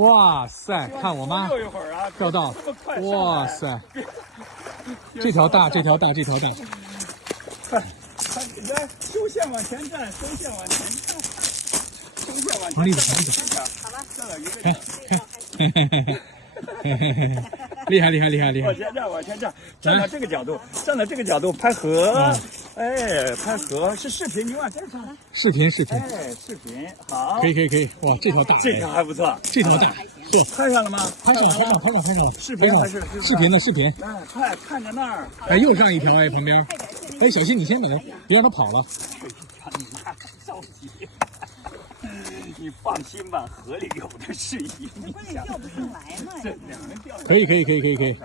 哇塞，看我妈钓到，哇塞，这条大，这条大，这条大。快，来，收线往前站，收线往前站，收线往前站。厉害，好吧，这了一个。看，厉害，厉害，厉害，厉害！往前站，往前站，站到这个角度，站到这个角度拍河，哎，拍河是视频，你往这上。视频，视频，哎，视频好，可以，可以，可以，哇，这条大，这条还不错，这条大，是拍上了吗？拍上了，拍上，拍上，拍上了，视频还是视频的视频。哎，快看着那儿，哎，又上一条哎，旁边，哎，小心你先把它，别让它跑了。你那着急，你放心吧，河里有的是鱼。关键钓不上来嘛。这两人钓。可以，可以，可以，可以，可以。